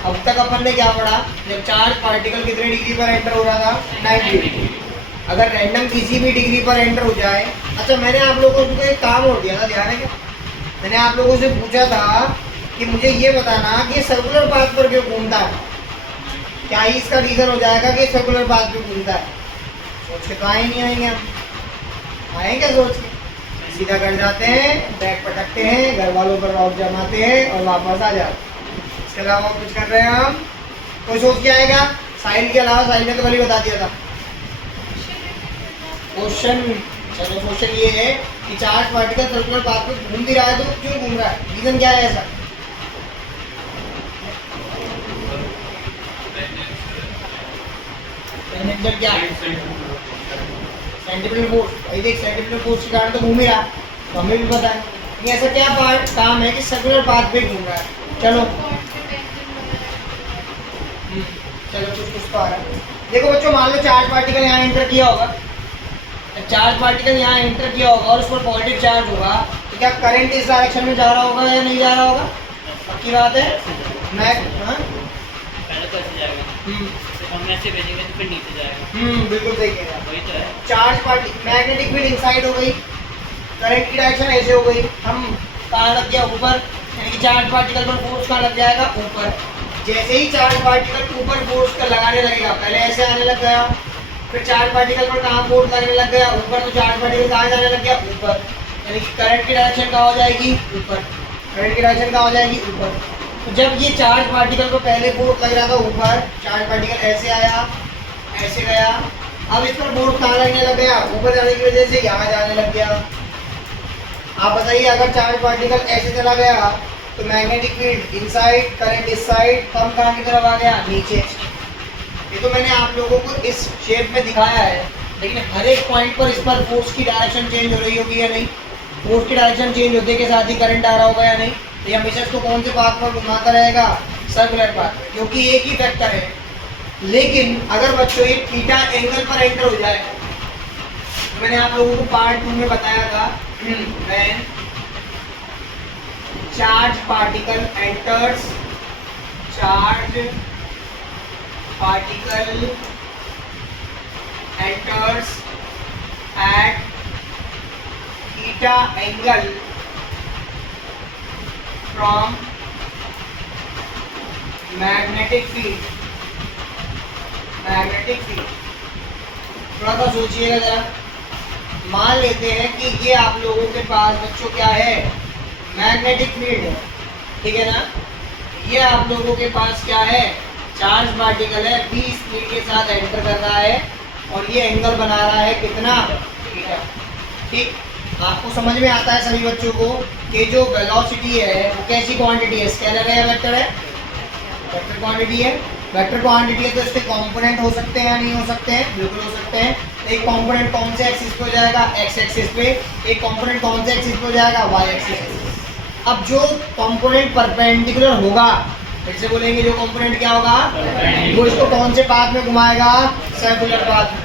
अब तक अपन ने क्या पढ़ा, जब चार्ज पार्टिकल कितने डिग्री पर एंटर हो रहा था, 90 डिग्री। अगर रैंडम किसी भी डिग्री पर एंटर हो जाए, अच्छा मैंने आप लोगों को एक काम और दिया था, ध्यान है क्या? मैंने आप लोगों से पूछा था कि मुझे ये बताना कि सर्कुलर पाथ पर क्यों घूमता है। क्या ही इसका रीजन हो जाएगा कि सर्कुलर पाथ पे घूमता है? सोच के तो आए नहीं आएंगे हम, आएंगे सोच के? सीधा कर जाते हैं, बैग पटकते हैं, घर वालों पर रॉक जमाते हैं और वापस आ जाते हैं। इसके अलावा कुछ कर रहे हैं हम? कोई सोच के आएगा? साहिल के अलावा, साहिल ने तो कल ही बता दिया था क्वेश्चन। चलो क्वेश्चन ये है कि चार्ज पार्टिकल सर्कुलर पाथ पे घूम भी रहा है तो क्यों घूम रहा है, रीजन क्या है ऐसा? क्या है? Centimetre force. भाई देख, सेंटीमीटर फोर्स के कारण तो घूम ही रहा, तो हमें भी पता है। ये ऐसा क्या पार्ट काम है कि सर्कुलर पाथ पे घूम रहा है? चलो चलो कुछ तो आ रहा है। देखो बच्चों, मान लो चार्ज पार्टिकल यहाँ एंटर किया होगा, चार्ज पार्टिकल यहाँ एंटर किया होगा और उस पर पॉजिटिव चार्ज होगा, तो क्या करंट इस डायरेक्शन में जा रहा होगा या नहीं जा रहा होगा? पक्की बात है। मैं पहले तो ऐसे जाएगा, हम ऐसे भेजेंगे तो फिर नीचे जाएगा। बिल्कुल सही कह रहे हैं। वही तो है। Charge particle, magnetic field inside हो गई, करंट की डायरेक्शन ऐसे हो गई, हम कहाँ लग गया? ऊपर। यानी कि चार्ज पार्टिकल पर फोर्स कहाँ लग जाएगा? ऊपर। जैसे ही चार्ज पार्टिकल ऊपर फोर्स कर लगाने लगेगा, पहले ऐसे आने लग गया, फिर चार्ज पार्टिकल पर कहाँ फोर्स लगने लग गया? ऊपर। तो चार्ज पार्टिकल कहाँ जाने लग गया? ऊपर। यानी कि करंट की डायरेक्शन कहाँ हो जाएगी? ऊपर। करंट की डायरेक्शन कहाँ हो जाएगी? ऊपर। तो जब ये चार्ज पार्टिकल को पहले फोर्स लग रहा था ऊपर, चार्ज पार्टिकल ऐसे आया, ऐसे गया, अब इस पर फोर्स कहाँ लगने लग गया? ऊपर जाने की वजह से यहाँ जाने लग गया। आप बताइए, अगर चार्ज पार्टिकल ऐसे चला गया तो मैग्नेटिक फील्ड इनसाइड, करंट इस साइड, तो हम कहाँ की तरफ आ गया? नीचे। ये तो मैंने आप लोगों को इस शेप में दिखाया है, लेकिन हर एक पॉइंट पर इस पर फोर्स की डायरेक्शन चेंज हो रही होगी या नहीं? फोर्स की डायरेक्शन चेंज होते के साथ ही करंट आ रहा होगा या नहीं? तो ये हमेशा इसको कौन से पाथ पर घुमाता रहेगा? सर्कुलर पाथ, क्योंकि एक ही फैक्टर है। लेकिन अगर बच्चों ये थीटा एंगल पर एंटर हो जाए, तो मैंने आप लोगों को पार्ट 2 में बताया था, when charge particle enters, charge particle enters at theta angle from magnetic field, magnetic field. थोड़ा सा सोचिएगा जरा। मान लेते हैं कि ये आप लोगों के पास बच्चों क्या है? मैग्नेटिक फील्ड है, ठीक है ना? ये आप लोगों के पास क्या है? चार्ज पार्टिकल है, v स्पीड के साथ एंटर कर रहा है और ये एंगल बना रहा है कितना? थीटा। ठीक, आपको समझ में आता है सभी बच्चों को कि जो वेलोसिटी है वो कैसी क्वांटिटी है? स्केलर है या वेक्टर है? वेक्टर क्वांटिटी है। वेक्टर क्वांटिटी है तो इसके कंपोनेंट हो सकते हैं या नहीं हो सकते हैं? बिल्कुल हो सकते हैं। एक कंपोनेंट कौन से एक्सिस पे हो जाएगा? एक्स एक्सिस पे। एक कंपोनेंट कौन से एक्सिस पे हो जाएगा? Y axis. अब जो कंपोनेंट परपेंडिकुलर होगा, फिर से बोलेंगे, जो कंपोनेंट क्या होगा? वो इसको कौन से पाथ में घुमाएगा? सर्कुलर पाथ में।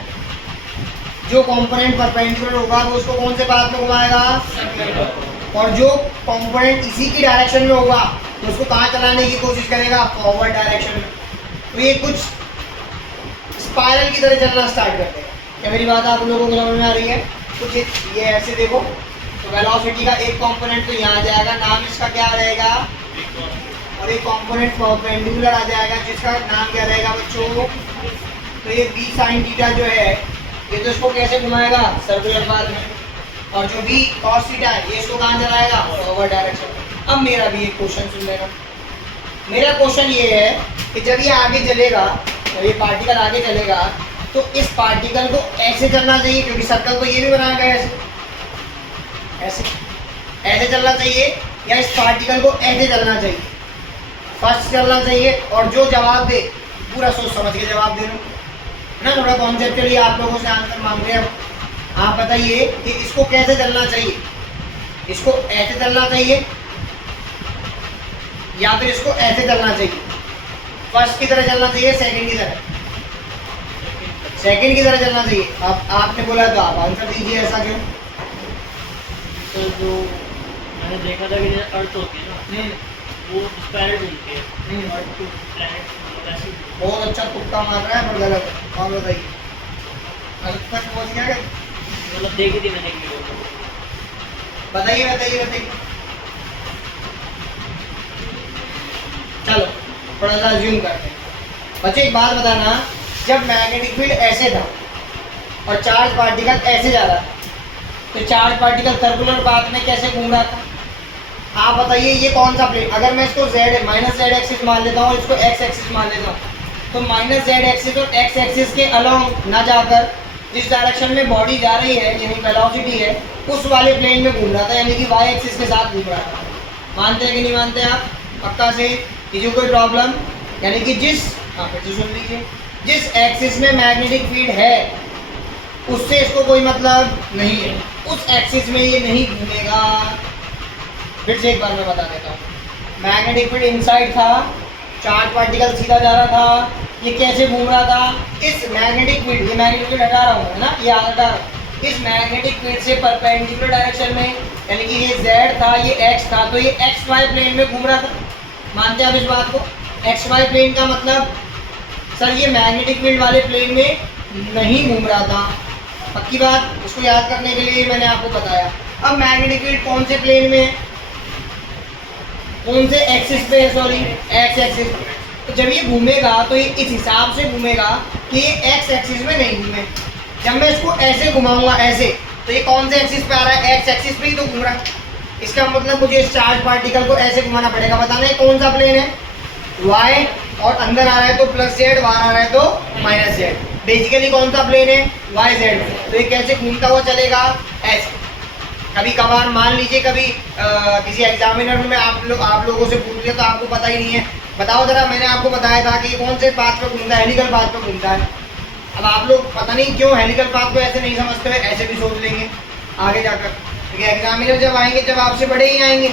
जो कंपोनेंट परपेंडिकुलर होगा वो उसको कौन से पाथ में घुमाएगा? और जो कंपोनेंट इसी की डायरेक्शन में होगा तो उसको कहाँ चलाने की कोशिश करेगा? फॉरवर्ड डायरेक्शन में। तो ये कुछ स्पाइरल की तरह चलना स्टार्ट कर देगा। क्या मेरी बात आप लोगों को समझ में आ रही है? कुछ ये ऐसे देखो, तो वेलोसिटी का एक कंपोनेंट तो यहाँ जाएगा, नाम इसका क्या रहेगा? और एक कंपोनेंट परपेंडिकुलर आ जाएगा जिसका नाम क्या रहेगा बच्चों? तो ये v sin थीटा जो है, ये तो इसको कैसे घुमाएगा? सर्कुलर पाथ में। और जो v cos थीटा है, ये इसको कहाँ चलाएगा? Forward direction. अब मेरा भी एक क्वेश्चन सुन लेना। मेरा क्वेश्चन ये है कि जब ये आगे चलेगा, जब ये पार्टिकल आगे चलेगा, तो इस पार्टिकल को ऐसे चलना चाहिए, क्योंकि सर्कल तो ये भी बनाया गया है, ऐसे ऐसे चलना चाहिए, या इस पार्टिकल को ऐसे चलना चाहिए? फर्स्ट चलना चाहिए। और जो जवाब दे पूरा सोच समझ के जवाब दे ना, थोड़ा कॉन्सेप्चुअली आप लोगों से आंसर मांग रहे हैं। आप बताइए कि इसको कैसे चलना चाहिए? इसको ऐसे चलना चाहिए या फिर इसको ऐसे चलना चाहिए? फर्स्ट की तरह चलना चाहिए, सेकंड की तरह? सेकंड की तरह चलना चाहिए। आपने बोला तो आप आंसर दीजिए, ऐसा क्यों? तो जो मैंने देखा था कि अर्थ होती है ना, वो स्पाइरल घूमती है और टू प्लैनेट ऐसे बहुत अच्छा तुक्का मार रहा है पर गलत है। और बताइए गलत तक पहुंच गया क्या? मतलब देखी थी मैंने वीडियो को। बताइए बताइए बताइए। चलो थोड़ा सा जूम करते हैं। बच्चे एक बात बताना, जब मैग्नेटिक फील्ड ऐसे था और चार्ज पार्टिकल ऐसे जा रहा था, तो चार्ज पार्टिकल सर्कुलर पाथ में कैसे घूम रहा था? आप बताइए ये कौन सा प्लेन? अगर मैं इसको z माइनस जेड एक्सिस मान लेता हूँ और इसको x एक्सिस मान लेता हूँ, तो माइनस जेड एक्सिस और x एक्सिस के अलोंग ना जाकर जिस डायरेक्शन में बॉडी जा रही है, यानी वेलोसिटी है, उस वाले प्लेन में घूम रहा था, यानी कि y एक्सिस के साथ घूम रहा था। मानते हैं कि नहीं मानते आप? पक्का से? किसी कोई प्रॉब्लम? यानी कि जिस, हाँ फिर से सुन लीजिए, जिस एक्सिस में मैग्नेटिक फील्ड है उससे इसको कोई मतलब नहीं है, उस एक्सिस में ये नहीं घूमेगा। फिर से एक बार मैं बता देता हूँ, मैग्नेटिक फील्ड इनसाइड था, चार्ज पार्टिकल सीधा जा रहा था, ये कैसे घूम रहा था? इस मैग्नेटिक फील्ड, ये मैग्नेटिक फील्ड हटा रहा हूँ है ना, ये आगे हटा रहा हूँ, इस मैग्नेटिक फील्ड से परपेंडिकुलर डायरेक्शन में, यानी कि ये z था, ये x था, तो ये एक्स वाई प्लेन में घूम रहा था। मानते हैं आप इस बात को? एक्स वाई प्लेन का मतलब सर ये मैग्नेटिक फील्ड वाले प्लेन में नहीं घूम रहा था। पक्की बात? इसको याद करने के लिए मैंने आपको बताया। अब मैग्नेटिक फील्ड कौन से प्लेन में है? कौन से एक्सिस पे है? Sorry, x axis. तो जब ये घूमेगा तो ये इस हिसाब से घूमेगा कि ये एक्स एक्सिस में नहीं घूमे। जब मैं इसको ऐसे घुमाऊंगा ऐसे, तो ये कौन से एक्सिस पे आ रहा है? एक्स एक्सिस पे ही तो घूम रहा है। इसका मतलब मुझे इस चार्ज पार्टिकल को ऐसे घुमाना पड़ेगा। बताना है कौन सा प्लेन है? y, और अंदर आ रहा है तो प्लस जेड, बाहर आ रहा है तो माइनस जेड। बेसिकली कौन सा प्लेन है? Y Z. तो ये कैसे घूमता हुआ चलेगा? ऐसे। कभी कभार मान लीजिए कभी किसी एग्जामिनर में आप लोगों से पूछ लिया तो आपको पता ही नहीं है, बताओ जरा, मैंने आपको बताया था कि कौन से पाथ पे घूमता है? हेलिकल पाथ पे घूमता है। अब आप लोग पता नहीं क्यों हेलिकल पाथ को ऐसे नहीं समझते हुए ऐसे भी सोच लेंगे आगे जाकर, क्योंकि एग्जामिनर जब आएंगे, जब आपसे बड़े ही आएंगे,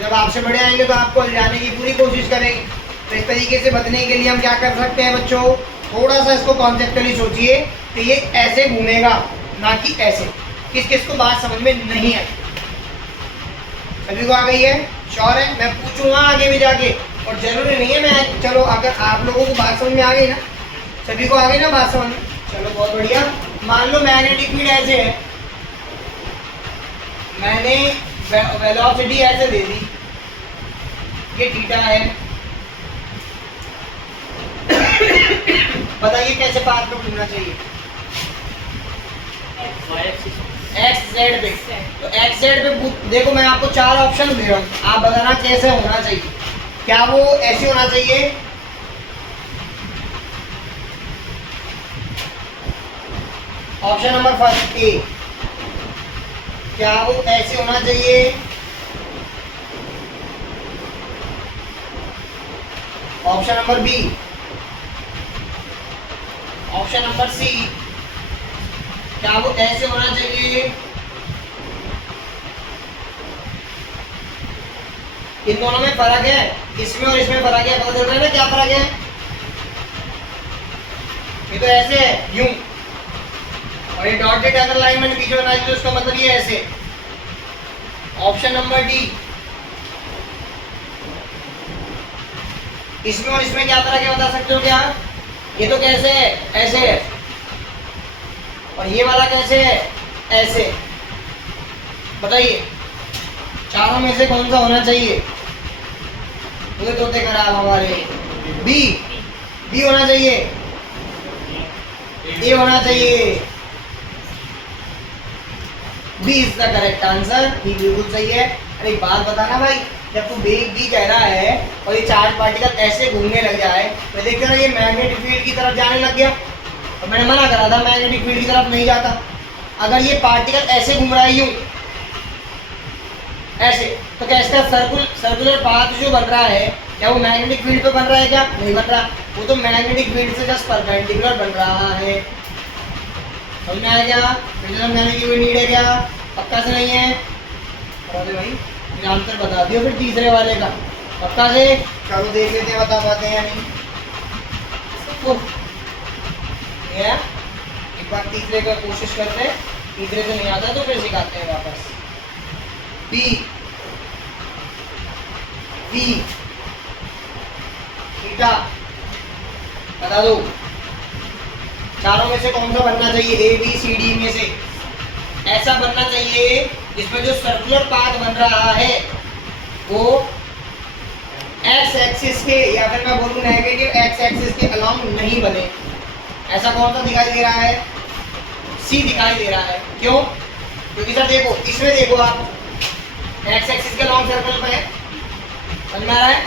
जब आपसे बड़े आएंगे तो आपको जाने की पूरी कोशिश करेंगे। तो इस तरीके से बचने के लिए हम क्या कर सकते हैं बच्चों? थोड़ा सा इसको कॉन्सेप्चुअली सोचिए कि ये ऐसे घूमेगा, ना कि ऐसे। किस किस को बात समझ में नहीं है? सभी को आ गई है? श्योर है? मैं पूछूंगा आगे भी जाके, और जरूरी नहीं है मैं, चलो अगर आप लोगों को बात समझ में आ गई ना, सभी को आ गई ना बात समझ में? चलो बहुत बढ़िया। मान लो मैग्नेटिक फील्ड ऐसे है, मैंने वेलोसिटी ऐसे दे दी, ये थीटा है। बताइए कैसे पाथ पे घूमना चाहिए? वाई एक्सिस एक्स जेड पे। तो एक्स जेड पे देखो, मैं आपको 4 ऑप्शन दे रहा हूँ, आप बताना कैसे होना चाहिए। क्या वो ऐसे होना चाहिए? ऑप्शन नंबर फर्स्ट ए, क्या वो ऐसे होना चाहिए? Option number B, option number C, क्या वो ऐसे होना चाहिए? इन दोनों में फर्क है, इसमें और इसमें फर्क है। पता चल रहा है ना क्या फर्क है? ये तो ऐसे है यूं, और ये डॉटेड अगर लाइन मैंने बीच में बनाई तो उसका मतलब ये ऐसे। ऑप्शन नंबर डी, इसमें और इसमें क्या फर्क है बता सकते हो क्या? ये तो कैसे है? ऐसे है, और ये वाला कैसे है? ऐसे। बताइए चारों में से कौन सा होना चाहिए? मुझे तोते खराब हमारे। बी, बी होना चाहिए, ए होना चाहिए। B is the correct answer, B बिल्कुल सही है। अरे बात बताना भाई, जब तू बी कह रहा है और ये चार्ज पार्टिकल ऐसे घूमने लग जाए, तो देखते ना ये मैग्नेटिक फील्ड की तरफ जाने लग गया। और मैंने मना करा था मैग्नेटिक फील्ड की तरफ नहीं जाता। अगर ये पार्टिकल ऐसे घूम रहा है यूं ऐसे, तो क्या इसका सर्कुलर पाथ जो बन रहा है, क्या वो मैग्नेटिक फील्ड पे बन रहा है? क्या नहीं बन रहा, वो तो मैग्नेटिक फील्ड से जस्ट परपेंडिकुलर बन रहा है। समझ में आया क्या? फिर समझाने की कोई नीड है क्या? पक्का से नहीं है? बता दे भाई, फिर आंसर बता दियो फिर तीसरे वाले का। पक्का से? चलो देख लेते हैं बता पाते हैं या नहीं। एक बार तीसरे का कोशिश करते हैं, तीसरे से नहीं आता तो फिर सिखाते हैं वापस। B, B theta. बता दो चारों में से कौन सा बनना चाहिए, ए बी सी डी में से ऐसा बनना चाहिए जिसमें जो सर्कुलर पाथ बन रहा है वो एक्स एक्सिस के, या फिर मैं बोलूं नेगेटिव एक्स एक्सिस के अलोंग नहीं बने। ऐसा कौन सा दिखाई दे रहा है, सी दिखाई दे रहा है। क्यों? क्योंकि सर देखो इसमें देखो आप एक्स एक्सिस के अलोंग सर्कल पे है, समझ में आ रहा है।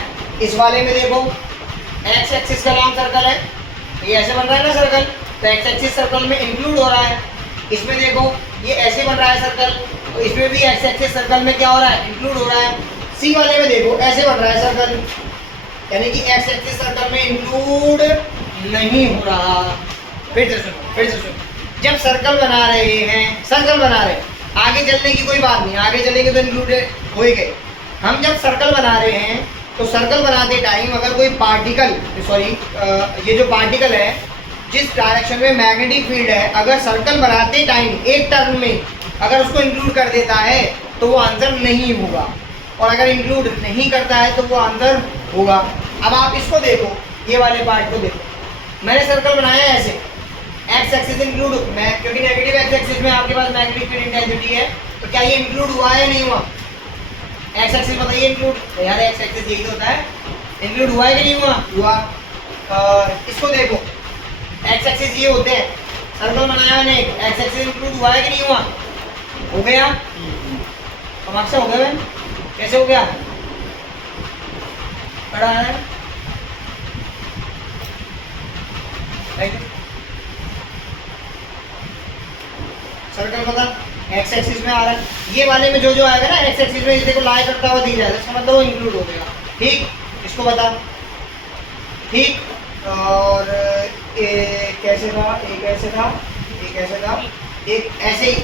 इस वाले में देखो एक्स एक्सिस का लॉन्ग सर्कल है, ये ऐसे बन रहा है ना सर्कल, तो एक्स एक्सिस सर्कल में इंक्लूड हो रहा है। इसमें देखो ये ऐसे बन रहा है सर्कल, तो इसमें भी एक्स एक्सिस सर्कल में क्या हो रहा है, इंक्लूड हो रहा है। सी वाले में देखो ऐसे बन रहा है सर्कल, यानी कि एक्स एक्सिस सर्कल में इंक्लूड नहीं हो रहा। फिर से सुनो, जब सर्कल बना रहे हैं, सर्कल बना रहे हैं, आगे चलने की कोई बात नहीं, आगे चलेंगे तो इंक्लूडेड हो ही गए। हम जब सर्कल बना रहे हैं तो सर्कल बनाते टाइम अगर कोई पार्टिकल, ये जो पार्टिकल है जिस डायरेक्शन में मैग्नेटिक फील्ड है, अगर सर्कल बनाते टाइम एक टर्न में अगर उसको इंक्लूड कर देता है तो वो आंसर नहीं होगा, और अगर इंक्लूड नहीं करता है तो वो आंसर होगा। अब आप इसको देखो, ये वाले पार्ट को देखो, मैंने सर्कल बनाया है ऐसे, एक्स एक्सिस इंक्लूड, मैं क्योंकि नेगेटिव एक्स एक्सिस में आपके पास मैग्नेटिक फील्ड इंटेंसिटी है, तो क्या ये इंक्लूड हुआ है नहीं हुआ? एक्स एक्सिस बताइए इंक्लूड, यार एक्स एक्सिस यही तो होता है, इंक्लूड हुआ है कि नहीं हुआ? हुआ। इसको देखो एक्स एक्सिस ये होते हैं, सर्कल बनाया मैंने, एक्स एक्सिस इंक्लूड हुआ है कि नहीं हुआ? हो गया, कमाल से हो गया। कैसे हो गया? पढ़ा है सर्कल पता एक्स एक्सिस में आ रहा है, ये वाले में जो जो आएगा ना एक्स एक्सिस में, देखो लाई करता हुआ दिख जाएगा, इसका मतलब वो इंक्लूड हो गया। ठीक, इसको बता। ठीक, और कैसे था, एक ऐसे था, एक ऐसे था, एक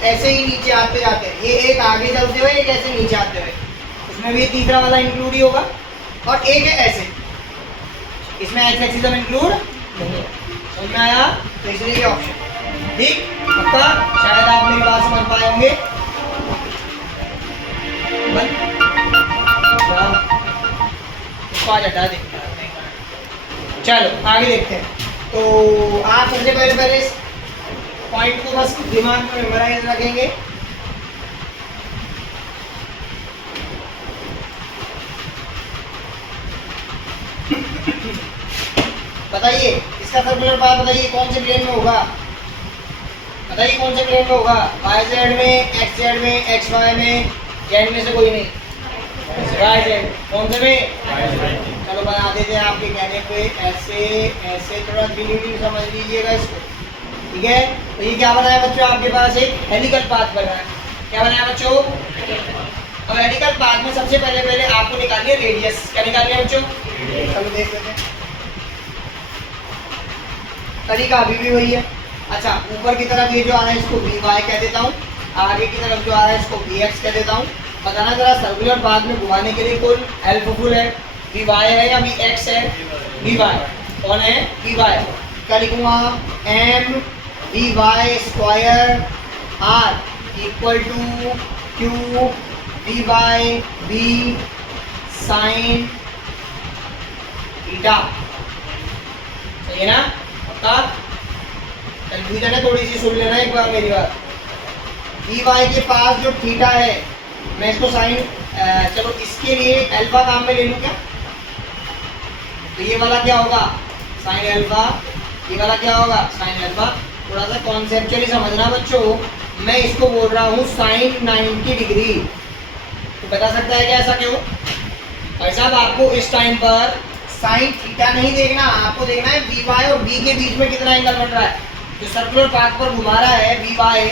ऐसे ही नीचे आते जाते हैं, ये एक आगे चलते हुए, एक ऐसे नीचे आते हुए, इसमें भी तीसरा वाला इंक्लूड ही होगा। और एक है ऐसे, इसमें एक्स एक्सिस में इंक्लूड नहीं है। समझ में आया? तो इसलिए ये ऑप्शन ठीक पक्का। शायद आप मेरी बात समझ पाए होंगे। इसको आज हटा दे। चलो आगे देखते हैं। तो आप सबसे पहले इस पॉइंट को बस दिमाग में मेमोराइज रखेंगे। बताइए इसका सर्कुलर पाथ बताइए कौन से प्लेन में होगा, बताइए कौन से प्लेन में होगा? वाई जेड में, एक्स जेड में, एक्स वाई में, जेड में से कोई नहीं, वाई जेड। कौन से में? चलो बना देते हैं आपके कहने पे, ऐसे ऐसे थोड़ा धीरे समझ लीजिएगा इसको, ठीक है। तो ये क्या बनाया बच्चों, आपके पास एक हेलिकल पाथ बना है। क्या बनाया बच्चों? अब हेलिकल पाथ में सबसे पहले आपको निकालिए रेडियस। क्या निकालिए बच्चों? चलो देख लेते हैं, तरीका अभी भी वही है। अच्छा, ऊपर की तरफ ये जो आ रहा है इसको वी वाई कह देता हूँ, आगे की तरफ जो आ रहा है इसको वी एक्स कह देता हूँ। बताना जरा सर्कुलर पाथ में घुमाने के लिए कुल हेल्पफुल है, वी वाई है या वी एक्स है? V Y. कौन है? V Y. क्या लिखूंगा? M V Y square R equal to Q V Y V sine theta. सही है ना? कंफ्यूजन है थोड़ी सी, सुन लेना एक बार मेरी बात। वी वाई के पास जो थीटा है, मैं इसको साइन, चलो इसके लिए अल्फा काम में ले लूँ क्या? तो ये वाला क्या होगा? Sine alpha. ये वाला क्या होगा? Sine alpha. थोड़ा सा कॉन्सेप्चुअली समझना बच्चों, मैं इसको बोल रहा हूँ साइन 90 डिग्री। तो बता सकता है क्या ऐसा क्यों? भाई साहब आपको इस टाइम पर साइन थीटा नहीं देखना, आपको देखना है वी वाई और बी के बीच में कितना एंगल बन रहा है। जो सर्कुलर पाथ पर घुमा रहा है वी वाई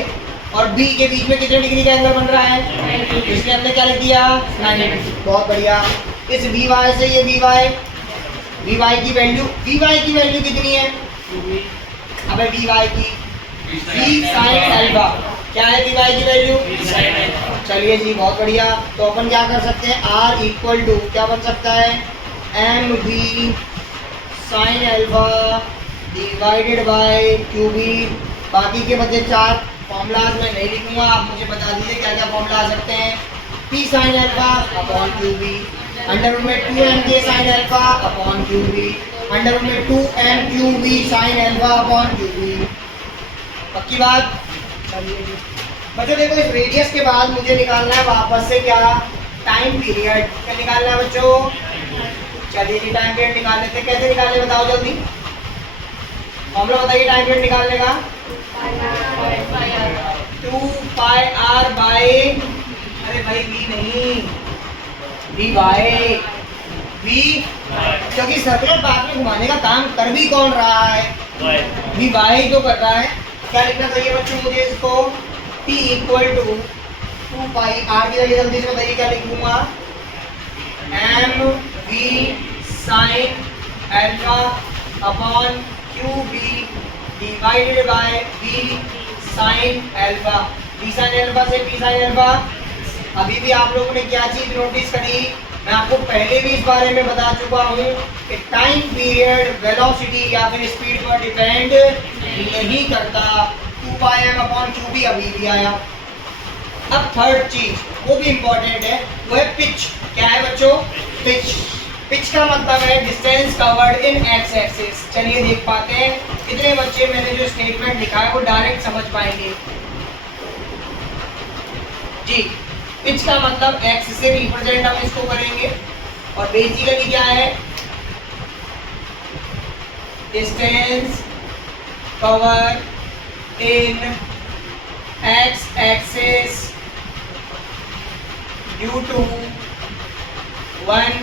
और बी के बीच में कितने डिग्री का एंगल बन रहा है, इसलिए हमने क्या लिख दिया? 90। बहुत बढ़िया। इस वी वाई से ये वी वाई की वैल्यू कितनी है? अबे वी वाई की वी साइन अल्फा। क्या है वी वाई की वैल्यू? चलिए जी बहुत बढ़िया। तो अपन क्या कर सकते हैं? आर इक्वल टू क्या बन सकता है? M V sine alpha divided by Q B. बाकी के बचे 4 फॉर्मूलाज मैं नहीं लिखूंगा, आप मुझे बता दीजिए क्या क्या फॉर्मूला आ सकते हैं। P sine alpha upon Q B, under root में 2m के sine alpha upon Q B. Under में 2m Q V sine alpha upon Q V. पक्की बात। बच्चों देखो इस रेडियस के बाद मुझे निकालना है वापस से क्या, टाइम पीरियड। क्या निकालना है बच्चों? चलिए जी टाइम पीरियड निकाल लेते हैं। कैसे निकालने बताओ जल्दी, फॉर्मूला बताइए टाइम पीरियड निकालने का। 2 पाई आर बाई, अरे भाई वी नहीं, वी बाई वी, क्योंकि सर्कुलर पाथ में घुमाने का काम कर भी कौन रहा है? वी बाई तो कर रहा है। क्या लिखना चाहिए बच्चों मुझे इसको? T equal to 2 pi R की जगह जल्दी से बताइए क्या लिखूंगा? M V sine alpha upon Q B divided by V sine alpha. V sine alpha से पी साइन एल्फा। अभी भी आप लोगों ने क्या चीज नोटिस करी? मैं आपको पहले भी इस बारे में बता चुका हूँ कि टाइम पीरियड वेलोसिटी या फिर स्पीड पर डिपेंड नहीं करता। 2 pi M upon Q B अभी भी आया। अब थर्ड चीज वो भी इंपॉर्टेंट है, वो है पिच। क्या है बच्चों? पिच। पिच का मतलब है distance covered in X axis. चलिए देख पाते हैं कितने बच्चे मैंने जो स्टेटमेंट लिखा है वो डायरेक्ट समझ पाएंगे। जी पिच का मतलब एक्स से रिप्रेजेंट हम इसको करेंगे और बेसिकली क्या है? Distance cover in X axis due to 1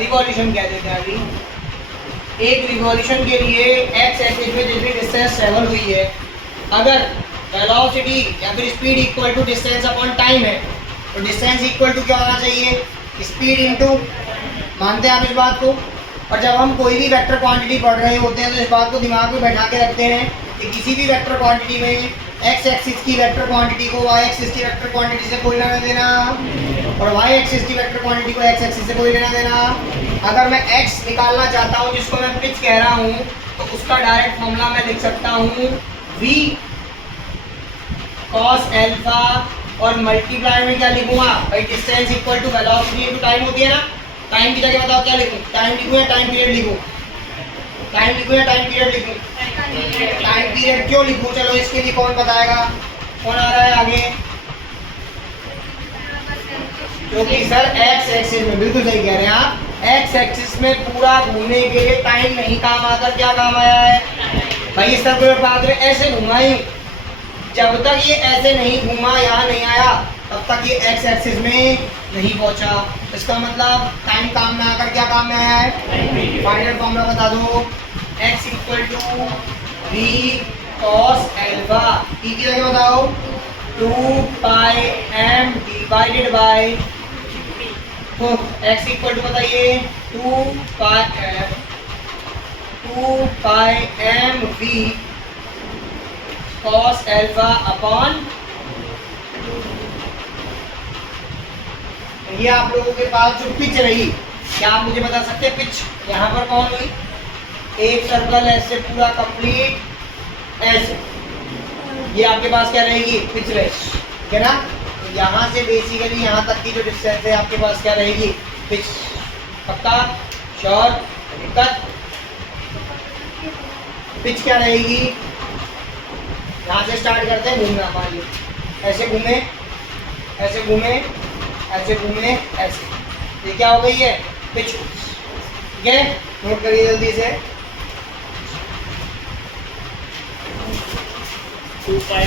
revolution कह देते हैं। अभी एक रिवॉल्यूशन के लिए एक्स एक्सिस में जितनी डिस्टेंस ट्रेवल हुई है, अगर वेलोसिटी या फिर speed equal to distance upon time है तो डिस्टेंस इक्वल टू क्या होना चाहिए? Speed into. मानते हैं आप इस बात को? और जब हम कोई भी वेक्टर क्वांटिटी पढ़ रहे होते हैं तो इस बात को दिमाग में बैठा के रखते हैं कि किसी भी वेक्टर क्वांटिटी में एक्स एक्सिस की वेक्टर क्वांटिटी को वाई एक्सिस की वेक्टर क्वांटिटी से कोई लेना देना और वाई एक्सिस की वेक्टर क्वांटिटी को एक्स एक्सिस से कोई लेना देना। अगर मैं एक्स निकालना चाहता हूँ जिसको मैं पिच कह रहा हूँ तो उसका डायरेक्ट फॉर्मूला मैं लिख सकता हूँ v cos एल्फा और मल्टीप्लाई में क्या लिखूंगा भाई? Distance equal to velocity into time होती है ना। टाइम की जगह बताओ क्या लिखूं? टाइम लिखूं या टाइम पीरियड लिखूं? टाइम लिखूं या टाइम पीरियड लिखूं? टाइम पीरियड क्यों लिखूं? चलो इसके लिए कौन बताएगा? कौन आ रहा है आगे? क्योंकि सर एक्स एक्सिस में, बिल्कुल सही कह रहे हैं आप, एक्स एक्सिस में पूरा घूमने के लिए टाइम नहीं काम आकर क्या काम आया है भाई? इस सर्कुलर पाथ में ऐसे घुमा ही, जब तक ये ऐसे नहीं घूमा, यहाँ नहीं आया, तब तक ये एक्स एक्सिस में नहीं पहुंचा। इसका मतलब टाइम काम में आकर क्या काम में आया है? फाइनल फॉर्मूला बता दो। x equal to V cos alpha. E की जगह बताओ 2 pi M divided by x equal to बताइए 2 pi M V cos alpha upon, ये आप लोगों के पास जो पिच रही, क्या आप मुझे बता सकते हैं पिच यहाँ पर कौन हुई? एक सर्कल ऐसे पूरा कंप्लीट ऐसे, ये आपके पास क्या रहेगी? पिच रहेगी, ठीक है ना। तो यहाँ से बेसिकली यहाँ तक की जो डिस्टेंस है आपके पास क्या रहेगी? पिच। पक्का? श्योर? दिक्कत? पिच क्या रहेगी? यहाँ से स्टार्ट करते हैं घूमना। मान लो ऐसे घूमे, ऐसे घूमे, ऐसे घूमे, ऐसे, ये क्या हो गई है? पिच। ठीक है, नोट करिए जल्दी से। 2 पाई